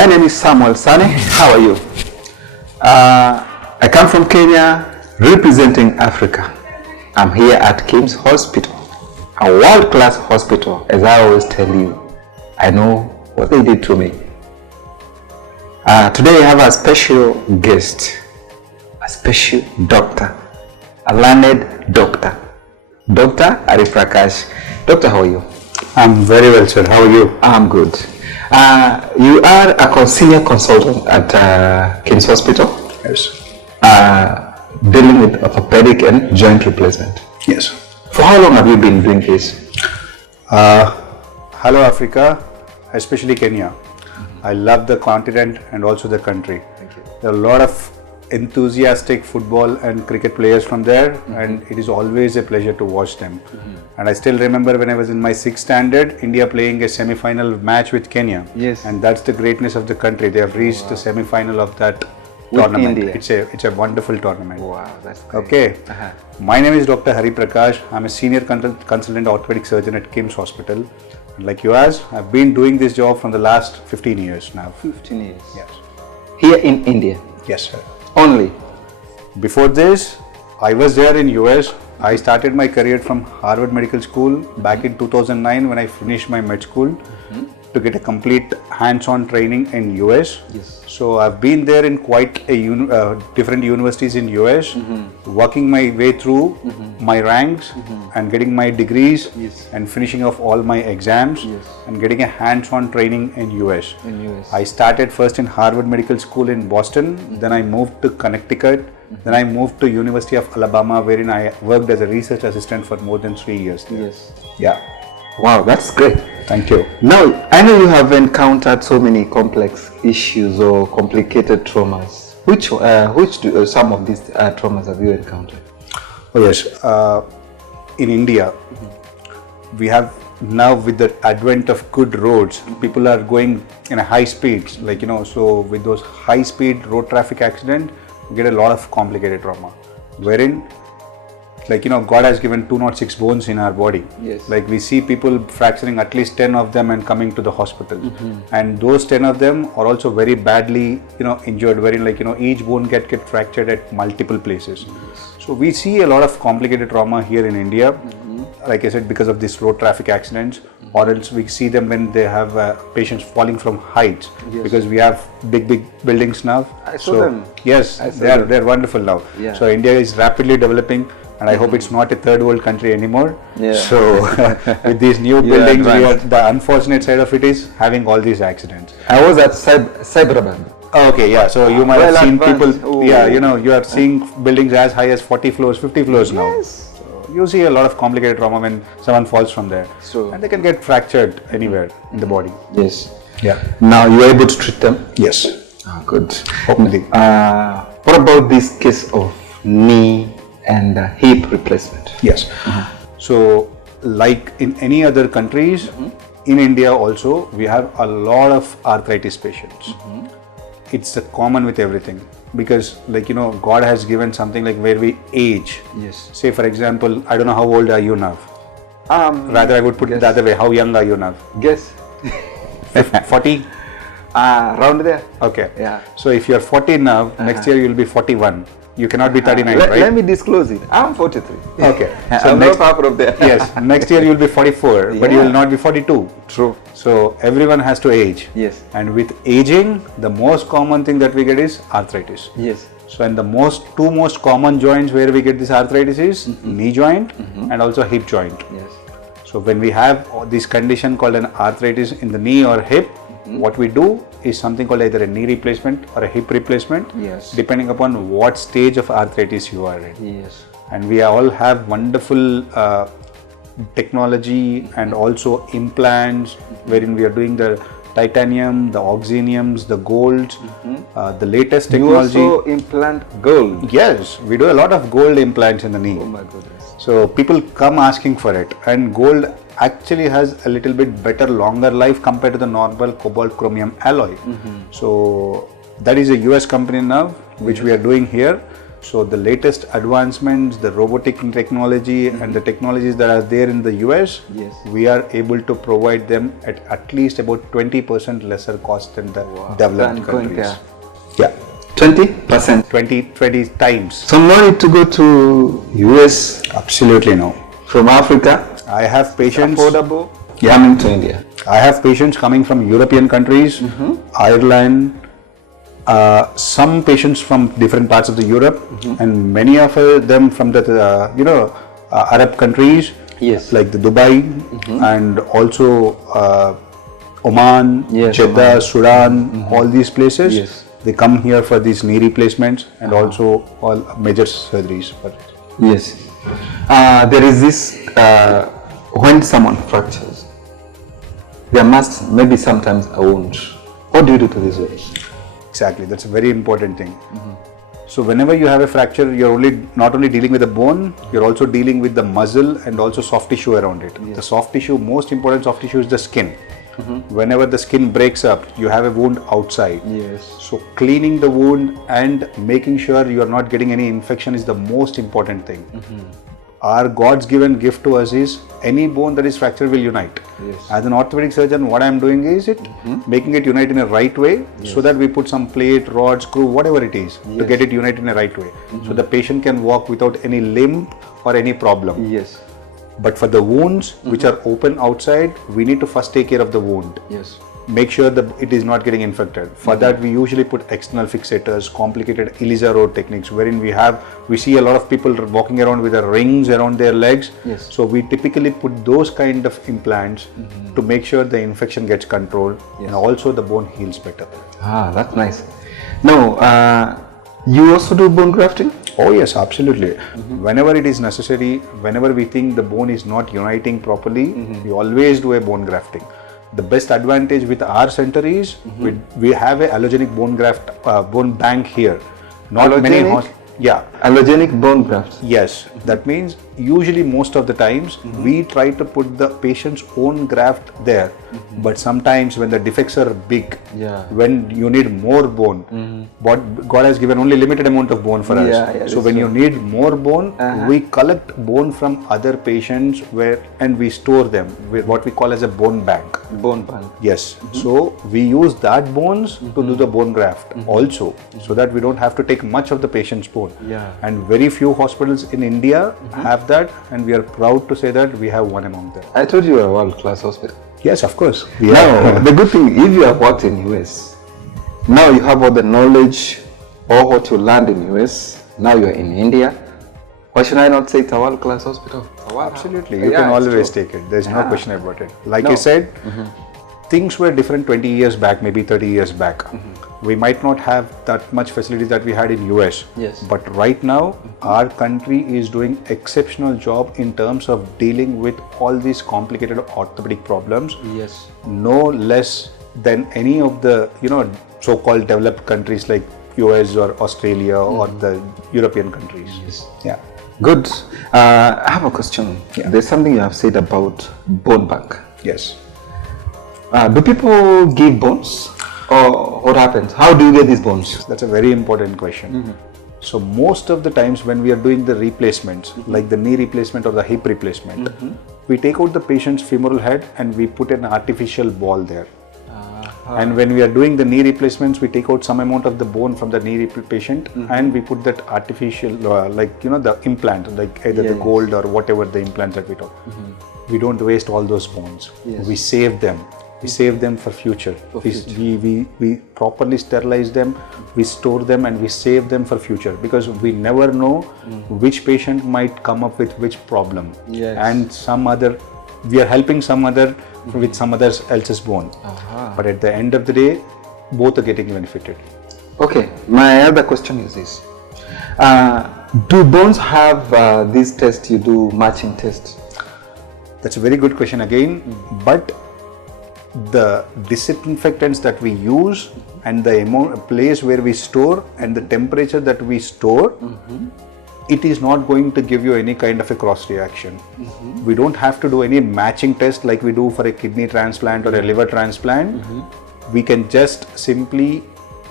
My name is Samuel Sane. How are you? I come from Kenya, representing Africa. I'm here at Kim's Hospital, a world-class hospital. As I always tell you, I know what they did to me. Today I have a special guest, a special doctor, a learned doctor, Dr. Prakash. Doctor, how are you? I'm very well, sir. How are you? I'm good. You are a senior consultant at Kim's Hospital. Yes. Dealing with orthopedic and joint replacement. Yes. For how long have you been doing this? Hello, Africa, especially Kenya. I love the continent and also the country. Thank you. There are a lot of enthusiastic football and cricket players from there, and it is always a pleasure to watch them. And I still remember when I was in my 6th standard, India playing a semi-final match with Kenya. Yes. And that's the greatness of the country. They have reached the semi-final of that tournament. India. It's a wonderful tournament. Wow, that's great. Okay. My name is Dr. Prakash. I'm a senior consultant orthopedic surgeon at Kim's Hospital. And like you asked, I've been doing this job from the last 15 years now. 15 years. Yes. Here in India? Yes, sir. Only? Before this, I was there in US. I started my career from Harvard Medical School back in 2009 when I finished my med school to get a complete hands-on training in US. Yes. So I've been there in quite a different universities in US, working my way through my ranks and getting my degrees and finishing off all my exams and getting a hands-on training in US. I started first in Harvard Medical School in Boston, then I moved to Connecticut, then I moved to University of Alabama, wherein I worked as a research assistant for more than 3 years there. Yes. Yeah. Wow, that's great. Thank you. Now, I know you have encountered so many complex issues or complicated traumas. Which some of these traumas have you encountered? Oh yes, in India, we have now with the advent of good roads, people are going in a high speeds, like so with those high speed road traffic accident, we get a lot of complicated trauma, wherein God has given 206 bones in our body. Yes. Like we see people fracturing at least 10 of them and coming to the hospital. And those 10 of them are also very badly, injured, wherein each bone get fractured at multiple places. Yes. So we see a lot of complicated trauma here in India, like I said, because of this road traffic accidents, or else we see them when they have patients falling from heights, because we have big buildings now. I saw them. Yes, they're wonderful now. Yeah. So India is rapidly developing, and I hope it's not a third world country anymore. Yeah. So with these new buildings, the unfortunate side of it is having all these accidents. I was at Secunderabad. Okay, yeah. So you might have seen advanced. people. Yeah, you are seeing buildings as high as 40 floors, 50 floors now. Yes. So you see a lot of complicated trauma when someone falls from there, So, and they can get fractured anywhere in the body. yes. Yeah. Now you are able to treat them? Yes. Oh, good. Hopefully. What about this case of knee and hip replacement? Yes. So, like in any other countries, in India also, we have a lot of arthritis patients. It's common with everything, because God has given something like where we age. Yes. Say for example, I don't know how old are you now? Rather I would put it the other way, how young are you now? Guess. 40? Around there. Okay. Yeah. So if you're 40 now, next year you'll be 41. You cannot be 39, right? Let me disclose it. I'm 43. Okay. So I'm not far from there. Yes, next year you'll be 44, but you will not be 42. True. So everyone has to age. Yes. And with aging, the most common thing that we get is arthritis. Yes. So and the two most common joints where we get this arthritis is knee joint and also hip joint. Yes. So when we have this condition called an arthritis in the knee or hip, what we do is something called either a knee replacement or a hip replacement, Yes. depending upon what stage of arthritis you are in. Yes. And we all have wonderful technology and also implants, wherein we are doing the titanium, the oxyniums, the golds, the latest technology. You also implant gold. Yes, we do a lot of gold implants in the knee. Oh my goodness. So people come asking for it, and gold actually has a little bit better, longer life compared to the normal cobalt chromium alloy. So that is a US company now, which we are doing here. So the latest advancements, the robotic technology and the technologies that are there in the US, we are able to provide them at least about 20% lesser cost than the developed countries. Yeah. 20%? 20 times. So no need to go to US? Absolutely no. From Africa? I have patients affordable? Coming to India? I have patients coming from European countries, Ireland, some patients from different parts of the Europe, and many of them from the Arab countries, like the Dubai, and also Oman, Jeddah, Sudan, all these places. They come here for these knee replacements and also all major surgeries. Yes. There is this, when someone fractures, there must maybe sometimes a wound. What do you do to this wound? Exactly, that's a very important thing. So whenever you have a fracture, you're not only dealing with the bone, you're also dealing with the muscle and also soft tissue around it. The soft tissue, most important soft tissue is the skin. Whenever the skin breaks up, you have a wound outside. So cleaning the wound and making sure you are not getting any infection is the most important thing. Our God's given gift to us is any bone that is fractured will unite. As an orthopedic surgeon, what I am doing is making it unite in a right way, so that we put some plate, rod, screw, whatever it is, to get it unite in a right way. So the patient can walk without any limp or any problem. But for the wounds which are open outside, we need to first take care of the wound. Make sure that it is not getting infected. For that, we usually put external fixators, complicated Elisa rod techniques, wherein we see a lot of people walking around with the rings around their legs. So we typically put those kind of implants to make sure the infection gets controlled and also the bone heals better. That's nice. Now, you also do bone grafting? Oh yes, absolutely. Whenever it is necessary, whenever we think the bone is not uniting properly, we always do a bone grafting. The best advantage with our center is we have a allogenic bone graft, bone bank here. Not allogenic? Allogenic bone grafts. Yes, that means usually most of the times we try to put the patient's own graft there, but sometimes when the defects are big, when you need more bone, God has given only limited amount of bone for us. So when you need more bone, we collect bone from other patients and we store them with what we call as a bone bank. Bone bank. Yes. So we use that bones to do the bone graft also, so that we don't have to take much of the patient's bone. And very few hospitals in India have that, and we are proud to say that we have one among them. I told you we are a world-class hospital. Yes, of course. Now, the good thing, if you have worked in US, now you have all the knowledge or what you learned in US, now you are in India. Why should I not say it's a world-class hospital? Absolutely, you can always take it. There's no question about it. Like I said, things were different 20 years back, maybe 30 years back. We might not have that much facilities that we had in US. But right now, our country is doing exceptional job in terms of dealing with all these complicated orthopedic problems. No less than any of the so-called developed countries like US or Australia or the European countries. Good. I have a question. There's something you have said about bone bank. Do people give bones? Or what happens? How do you get these bones? That's a very important question. So most of the times when we are doing the replacements, like the knee replacement or the hip replacement, we take out the patient's femoral head and we put an artificial ball there. And when we are doing the knee replacements, we take out some amount of the bone from the knee patient and we put that artificial, the implant, like either the gold or whatever the implants that we talk. We don't waste all those bones. We save them. We save them for future. We properly sterilize them, we store them and we save them for future, because we never know which patient might come up with which problem. And we are helping some other with some other else's bone. But at the end of the day, both are getting benefited. Okay, my other question is this. Do bones have this test you do, matching test? That's a very good question again, but the disinfectants that we use and the place where we store and the temperature that we store, it is not going to give you any kind of a cross reaction. We don't have to do any matching test like we do for a kidney transplant or a liver transplant. We can just simply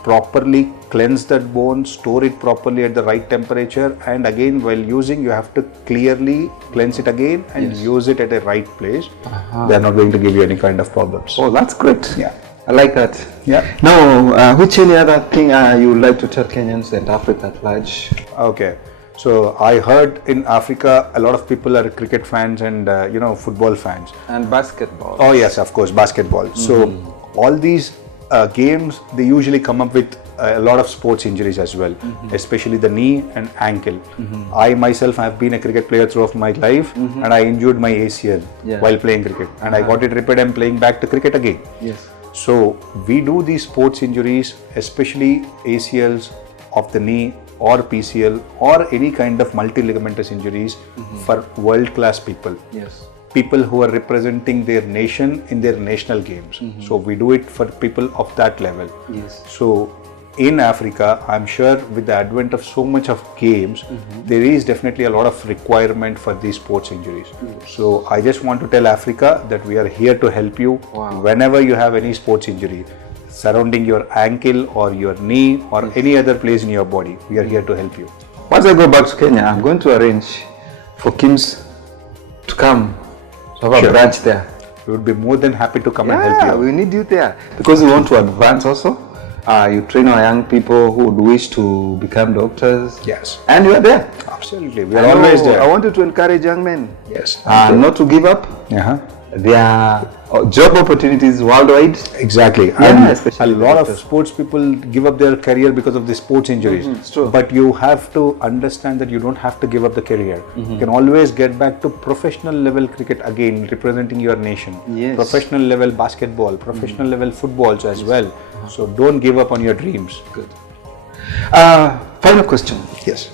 properly cleanse that bone, store it properly at the right temperature, and again while using you have to clearly cleanse it again and use it at the right place. They are not going to give you any kind of problems. Oh, that's great. Yeah. I like that. Yeah. Now, which any other thing you would like to tell Kenyans and Africa at large? Okay. So I heard in Africa a lot of people are cricket fans and football fans. And basketball. Oh yes, of course, basketball. So all these games, they usually come up with a lot of sports injuries as well, especially the knee and ankle. I myself have been a cricket player throughout my life, and I injured my ACL while playing cricket, and I got it repaired and playing back to cricket again. Yes. So we do these sports injuries, especially ACLs of the knee or PCL or any kind of multi-ligamentous injuries for world-class people. Yes. People who are representing their nation in their national games. So we do it for people of that level. Yes. So in Africa, I'm sure with the advent of so much of games, there is definitely a lot of requirement for these sports injuries. So I just want to tell Africa that we are here to help you whenever you have any sports injury surrounding your ankle or your knee or any other place in your body. We are here to help you. Once I go back to Kenya, I'm going to arrange for Kims to come to have a branch there. We would be more than happy to come and help you. We need you there because we want to advance also. You train our young people who would wish to become doctors. Yes. And you are there. Absolutely. We are always there. I want you to encourage young men. Yes. Not to give up. There are job opportunities worldwide. Exactly. Yeah, and a lot of sports people give up their career because of the sports injuries. It's true. But you have to understand that you don't have to give up the career. You can always get back to professional level cricket again, representing your nation. Yes. Professional level basketball, professional level footballs as well. So don't give up on your dreams. Good. Final question. Yes.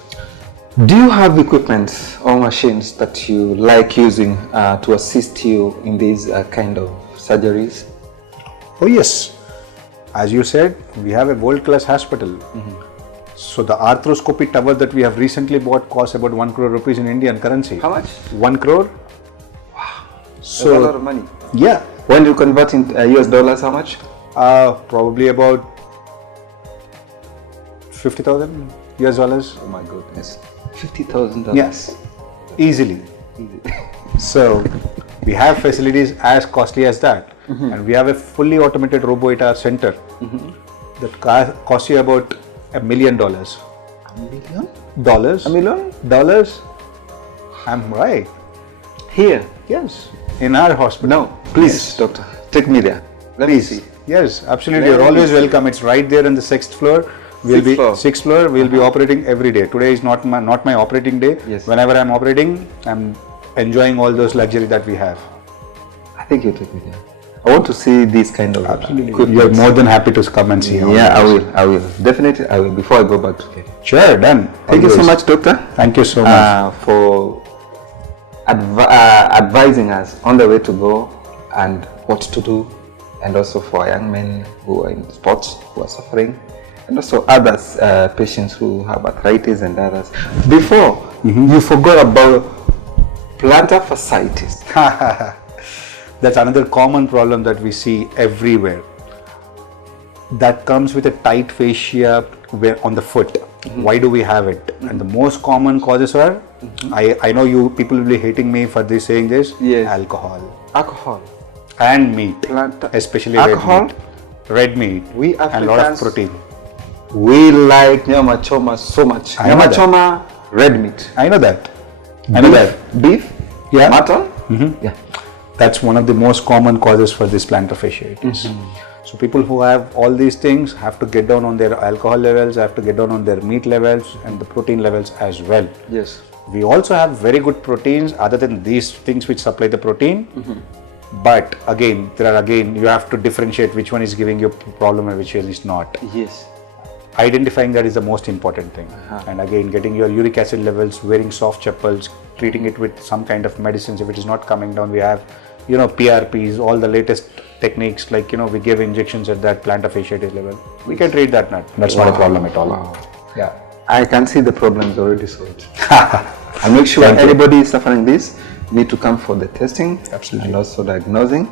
Do you have equipment or machines that you like using to assist you in these kind of surgeries? Oh yes. As you said, we have a world-class hospital. So the arthroscopy tower that we have recently bought costs about 1 crore rupees in Indian currency. How much? 1 crore. Wow. So that's a lot of money. Yeah. When you convert in US dollars, how much? Probably about 50,000 US dollars. Oh my goodness. $50,000. Yes. Easily. So we have facilities as costly as that. And we have a fully automated RoboETA center that costs you about $1 million. $1 million? Dollars? $1 million? Dollars? I'm right. Here? Yes. In our hospital. No, please, doctor, take me there. Let me see. Yes, absolutely. You're always welcome. It's right there on the 6th floor. Sixth floor. We'll be operating every day. Today is not my operating day. Yes. Whenever I'm operating, I'm enjoying all those luxury that we have. I think you take me there. I want to see these kind of equipment. You're more than happy to come and see. Yeah, I will. Definitely, I will. Before I go back to Kenya. Sure, done. Thank you so much, doctor. Thank you so much for advising us on the way to go and what to do, and also for young men who are in sports who are suffering, and also others, patients who have arthritis and others. Before, you forgot about plantar fasciitis. That's another common problem that we see everywhere. That comes with a tight fascia on the foot. Why do we have it? And the most common causes are, I know you people will be hating me for this saying this, Yes. alcohol and meat, especially alcohol, red meat, we and a lot of Africans, protein. We like nyama choma so much. I know Nyama that. choma, red meat. I know that. I know that. Beef, Yeah. mutton. Yeah. That's one of the most common causes for this plantar fasciitis. So people who have all these things have to get down on their alcohol levels, have to get down on their meat levels and the protein levels as well. Yes. We also have very good proteins other than these things which supply the protein. But again, you have to differentiate which one is giving you problem and which one is not. Yes. Identifying that is the most important thing. And again, getting your uric acid levels, wearing soft chappals, treating it with some kind of medicines. If it is not coming down, we have, PRPs, all the latest techniques, like, we give injections at that plantar fasciitis level. We can treat that. That's not a problem at all. Wow. Yeah. I can see the problems already solved. I'll make sure anybody is suffering this need to come for the testing. Absolutely. And also diagnosing,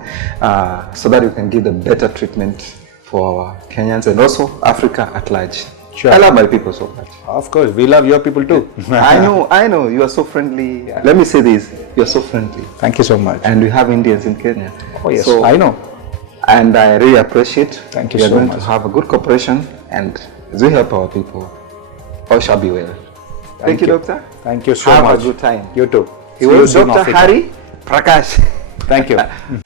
so that you can give the better treatment for our Kenyans and also Africa at large. Sure. I love my people so much. Of course, we love your people too. I know, you are so friendly. Let me say this, you are so friendly. Thank you so much. And we have Indians in Kenya. Oh yes, So, I know. and I really appreciate. Thank you we are so going much. to have a good cooperation, and as we help our people, all shall be well. Thank you, doctor. Thank you so have much. a good time. You too. He See you was soon, Dr. Africa. Hari Prakash. Thank you.